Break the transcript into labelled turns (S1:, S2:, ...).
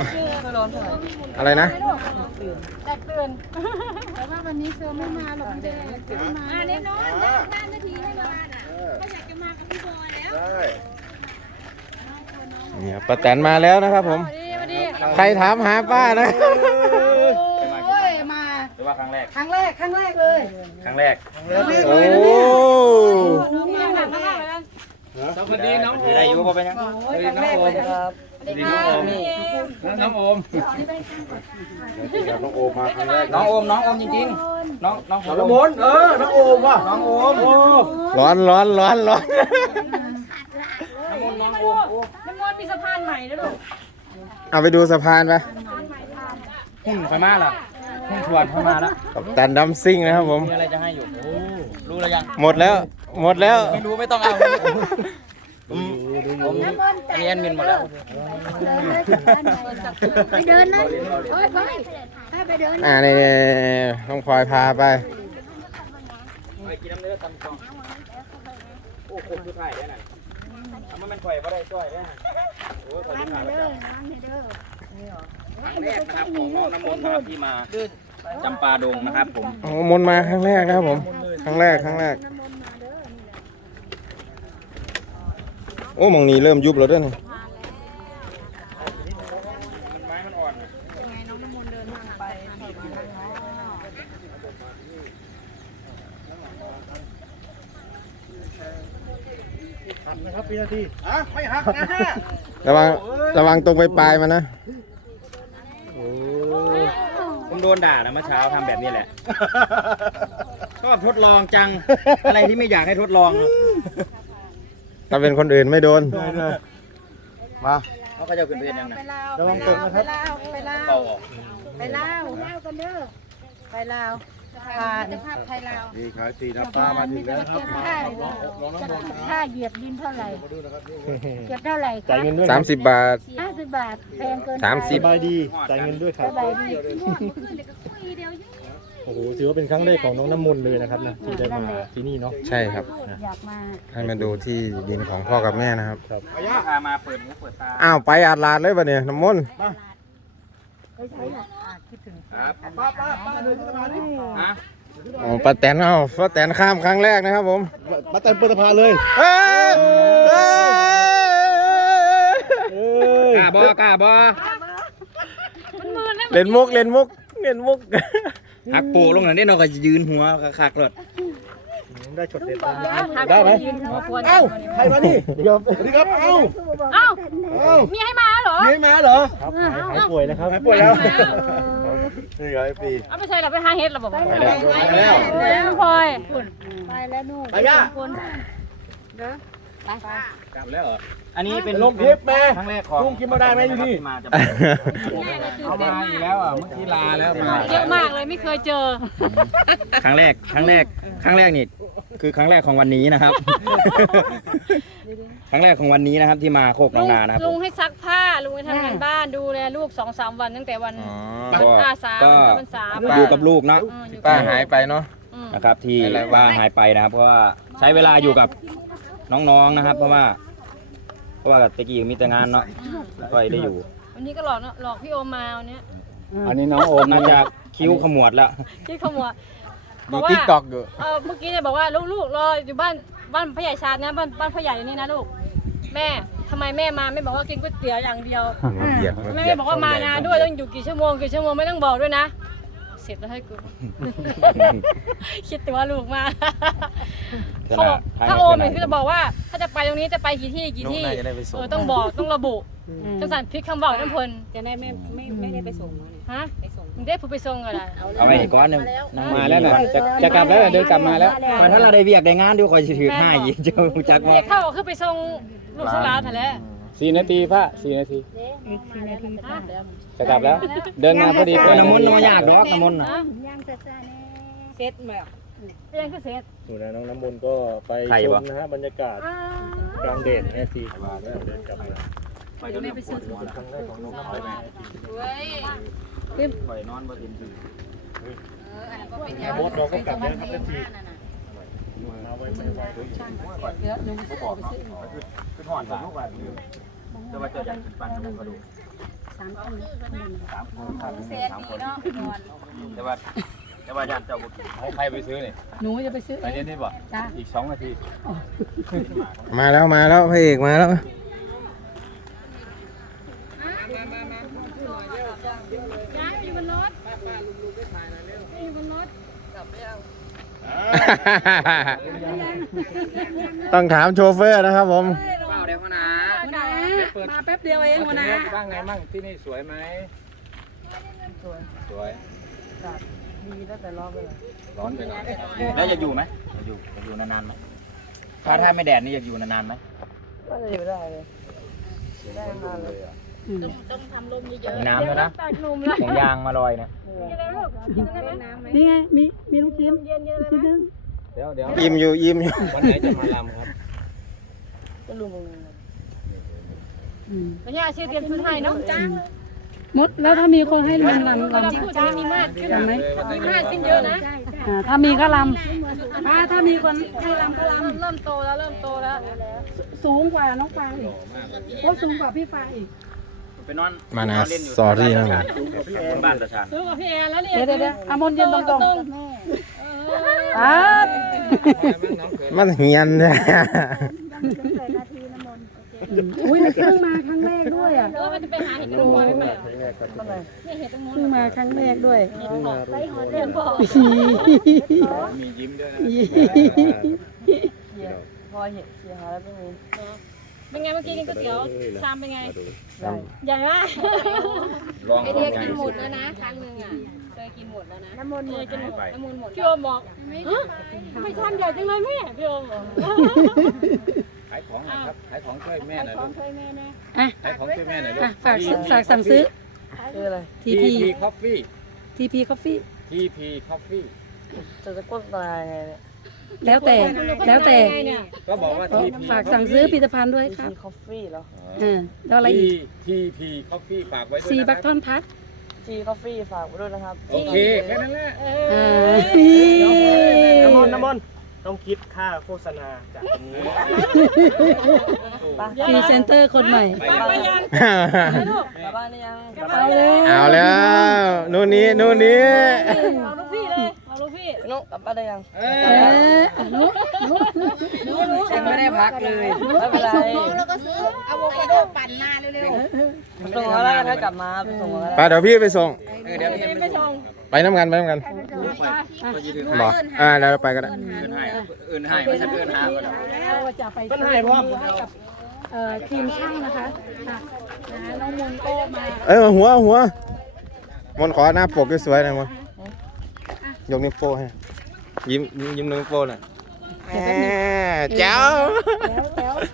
S1: อะไรนะ
S2: แตกตื่นแต่ว่าวันนี้เธอไม่มาหรอกเด็กไม่มาแน่นอนได้นาทีให้มาน่ะก็อยากจะมากับพี่โบแล้ว
S1: เนี่ยป้าแตนมาแล้วนะครับผมใครถามหาป้านะ
S2: โอ้ยมา
S3: หรือว่าครั้งแรก
S2: เลยครั้งแรก
S1: โอ้
S3: สวัสดีน้องโอมอายุพอเป็นยังสวัสดีน้องโอมครับสวัสดีน้องโอมน้องโอม
S1: น้องโอมมาครั้งแรก
S3: น้องโอมจริงๆน้อง
S1: น้องมนน้องโอมว่ะ
S3: น้องโอม
S1: ร้อน
S3: น้ำมนต์น้องโอม
S2: น้ำมนต์มีสะพานใหม่ด้วยลูก
S1: เอาไปดูสะพานไป
S3: หุ่นพม่าล่ะหุ่นชวนพม่าแล้ว
S1: กับตันดัมซิ่งนะครับผม
S3: มีอะไรจะให้อยู่รู้แล้วยัง
S1: หมดแล้ว
S3: ไม่รู้ไม่ต้องเอาผมอันนี้แอดมินหมดแล้ว
S2: ไปเดินนะโอ้ยไปเดิน
S1: นี่ต้องพลอยพาไป
S3: ไปกินน้ำเนื้อตำกองโอ้คนคือไผ่ได้น่ะทำมันไผ่ก็ได้ช่วยได้น่ะโอ้ยคนคือไผ่ได้ครั้งแรกนะครับของน้องน้ำมนต์นะครับที่มาจำปาดงนะครับผม
S1: มนมาครั้งแรกนะครับผมครั้งแรกโอ้มองนี้เริ่มยุบแล้วด้วยนี่
S4: หักนะครับพี่นาที
S3: ไม่หักนะฮะ
S1: ระวังตรงปลายมันนะ
S3: ผมโดนด่านะเมื่อเช้าทำแบบนี้แหละชอบทดลองจังอะไรที่ไม่อยากให้ทดลอง
S1: ถ้าเป็นคนอื่นไม่โดนมา
S3: เขาก็จะขึ้นเพลงยังไง
S4: ระวังตกนะครับ
S2: ไปลาวกันเด้อไปลาวจะภาพไทยลาว
S4: นี่ขายตีน้ำปลามาถึงแล้วครับ
S2: ค่าเหยียบดินเท่าไหร่เก็บเท่าไหร่
S4: จ่ายเงินด้วย
S1: 30 บาท
S2: 50 บาทแพงเกิน
S1: 30
S4: บายดีจ่ายเงินด้วยครับโอ้โหถือว่าเป็นครั้งแรกของน้องน้ำมนต์เลยนะครับนะที่ได้มาที่นี่เนาะ
S1: ใช่ครับ
S2: อยากมา
S1: ให้มาดูที่ดินของพ่อกับแม่นะครับ
S3: พามาเปิดหูเปิดตา
S1: อ้าวไปอาดลาดเลยป่ะเนี่ยน้ำมนต์
S2: คิดถึง
S3: ครับป้าเดินขึ้นมาดิฮะ
S1: ป้าแตนป้าแตนข้ามครั้งแรกนะครับผม
S4: ป้าแตนเปิดสะพานเลย
S3: กล้าบ่
S1: เล่นมุก
S3: หักโปลงหน่อยได้เราก็ยืนหัวคักๆเลย
S4: ได้ช็อตเด็ด
S1: ได้ไหม
S4: เอ้าใครมานี่สวัสดีครับเอ้า
S2: มีให้มาเหรอ
S4: ครับหายป่วยนะครับ
S1: หายป่วยแล้วนี่ไงปี
S2: เอาไปใช่หรอไปหาเฮ็ดหรอบอก
S1: ไปแล้ว
S2: พลอยไปแล้วนู่น
S4: ไปย่า
S2: เด้อไป
S3: กลับแล้วเหรออันนี้เป็น
S4: ลงคลิปแม่
S3: ครั้งแรกของ
S4: ลุงกินมาได้ไหมอยู่นี่
S3: เอามาอีกแล้วอ่ะเมื่อกี้ลาแล้วมา
S2: เยอะมากเลยไม่เคยเจอ
S3: ครั้งแรกนี่คือครั้งแรกของวันนี้นะครับครั้งแรกของวันนี้นะครับที่มาโคกน้องนานะครับ
S2: ลุงให้ซักผ้าลุงให้ทำงานบ้านดูแลลูก 2-3 วันตั้งแต่วันอาสาวัน3
S3: อยู่กับลูกเนาะ
S1: ป้าหายไปเนาะ
S3: นะครับที่ป้าหายไปนะครับเพราะว่าใช้เวลาอยู่กับน้องๆนะครับเพราะว่าตะกี้มีแต่งานเนาะก็ได้อยู่
S2: วันนี้ก็หลอกพี่โอมาวันนี้
S3: อันนี้น้องโอมน่าจะคิ้วขมวดแล้ว
S2: คิ้วขมวด
S1: ดูติ๊กต็อกอยู่
S2: เมื่อกี้เนี่ยบอกว่าลูกรออยู่บ้านพ่อใหญ่ชาญนะบ้านพ่อใหญ่นี่นะลูกแม่ทำไมแม่มาไม่บอกว่ากินก๋วยเตี๋ยวอย่างเดียวแม่บอกว่ามานะด้วยต้องอยู่กี่ชั่วโมงไม่ต้องบอกด้วยนะเสร็จแล้วให้กูคิดแต่ว่าลูกมาถ้าโอมเนี่ยคือจะบอกว่าถ้าจะไปตรงนี้จะไปกี่ที่ต้องบอกต้องระบุจังสันพลิกคำบอกน้ำพล
S5: จะได้ไม่ได้ไปส่ง
S2: ฮะมึงได้ผู้ไปส่งอะไร
S3: เอาไปอีกก้อนหนึ่ง
S1: มาแล้วนะจะกลับแล้วเดินกลับมาแล้ว
S3: แต่ถ้าเราได้เวียกได้งานดูคอยถือให้อีกจะจักว่า
S2: เข้าคือไปส่งลูกสลาแถว
S1: 4 นาทีพ่ะ4 นาทีจะกลับแล้วเดินมาพอดี
S3: น้ำมนต์ยากดอกน้ำมนต์
S2: เซตแบบยังคือเซต
S4: อยู่นะน้องน้ำมนต์ก็ไปชมนะฮะบรรยากาศกลางเดชนะทีมาแล้วเดินกลับมา
S2: ไปดูไปซื้อ
S4: ครั้งแรกของน้องน้ำมนต์
S3: ไปนอนบนดิน
S4: โบ๊ทเราก็กลับแล้วครับทีมาไว
S3: เยอะนึงก็บอกขึ้นหอดลูกแบบจะมาเจออย่างปั่นกระดูก 3 คน3 คนแต่ว่าญาติเจ้าบุกให้ใครไปซื้อนี่
S5: หนูจะไปซื้อ
S3: ไปเรียนนี่บ่
S5: จ้า
S3: อีก2 นาที
S1: มาแล้วพระเอกมาแล้ว
S2: ย้ายไปอยู่บนรถอยู่บนรถ
S1: ต้องถามโชเฟอร์นะครับผม
S3: เปล่าเดี๋ยวนะ
S5: มาแป๊บเดียวเองวันนะ
S3: บ้างไงมั่งที่นี่สวยไหมสวยดีแล้วแต่ร้อนไปเลยร้อนไปหน่อยแล้วจะอยู่ไหมจะอยู่นานๆไหมถ้าไม่แดดนี่อยากอยู่นานๆไหมก็จะอยู่ได้เลยนานเลยต้องทำลมเยอะๆมีน้ำด้วยนะของยางมาลอยนะ
S5: นี่ไงมีลูกชิ้นชิ้นนึง
S3: เดี๋ยว
S1: ยิ้มอยู่
S3: วันไหนจะมาลำครับ
S2: ปัญญาเชียร์เตรียมชุดให้เนาะจ้าง
S5: มดแล้วถ้ามีคนให้ลำ
S2: เราพูดจะมีมากขึ้น
S5: ไหม
S2: มีมากขึ้นเยอะนะ
S5: ถ้ามีก็ลำถ้ามีคนให้ลำก็ล
S2: เริ่มโตแล้ว
S5: ำสูงกว่าน้องฟางอีกก็สูงกว่าพี่ฟางอีก
S3: ไปนอน
S1: มานะสอรี่นะผม
S3: คนบ้านตาชาน
S2: ซื้อกับพี่แอนแล้วเนี่ย
S5: เดี๋ยวอามนยืนตรงๆอ่า
S1: มันเฮียนเนี่ย
S5: อุ้ยเพิ่งมาครั้งแรกด้วยอ่ะ
S2: มันจะไปหาเห็ดตรงหัวไม่ไปเนี่ยเห็ดตรงนู้น
S5: เพิ่งมาครั้งแรกด้วย
S2: เรียนบอก
S3: มียิ้มด้วยนะ
S2: เป็นไงเมื่อกี้กินก๋วยเตี๋ยวชามเป็นไงใหญ่มาก
S3: ลอง
S2: ไอเดียกินหมดแล้วนะครั้งหนึ่งอ่ะเคยกินหมดแล้วนะน้ำมันหมดพี่โอมบอกทำไมชามใหญ่จังเลยแม่พี่โอมบอก
S3: ขายของหน่อยครับขายของช่วยแม่หน่อยลูก
S5: อ่ะ
S3: ขายของช่วยแม่หน่อยลูก
S5: ฝากสั่งซื้อ
S3: TP Coffee
S5: TP Coffee
S3: TP Coffee
S5: แล้วแต่
S3: ก็บอกว่า TP
S5: ฝากสั่งซื้อผลิตภัณฑ์ด้วยครับ
S6: Coffee เหรอ
S5: แล้วอะไรอีก
S3: TP Coffee ฝากไว้ด้วย
S5: ซี
S3: นะ
S5: บักทอนพัท
S6: G Coffee ฝากไว้ด้วยนะครับ
S3: โอเคแค่นั้นแหละ
S4: น้ำมนต์ต้องคิดค่าโฆษณาจากตรงนี้
S5: พรีเซนเตอร์คนใหม่
S3: ไป
S2: ไปยัง
S6: กลับบ้านหรือยัง
S1: เอาแล้วนู่นนี้
S2: เอาลูกพี่เลยเอาลูกพี่
S6: นุ๊กกลับบ้านได้ยัง
S5: นุ๊ก
S6: ยังไม่ได้พักเลยไม่เป็นไร
S5: แล้วก็ซื้อ
S6: อะโวคาโดปั่นมาเร็วๆส่งอะไรถ้ากลับมาไปส่งอะไร
S1: ไปเดี๋ยวพี่ไปส่ง
S3: เดี๋ยวพี่ไปส่ง
S1: ไปน้ำกันบอกแล้วไปก็ได้
S3: อื่นให้ไม่ใช่เพื่อนหาก็ได้
S5: เราจะไปช่วยกับทีมช่างนะคะน้องมนก็มา
S1: หัวมนขอหน้าปกสวยๆหน่อยมั้งยกนิ้วโป้ให้ยิ้มนิ้วโป้หน่อยแจ๋ว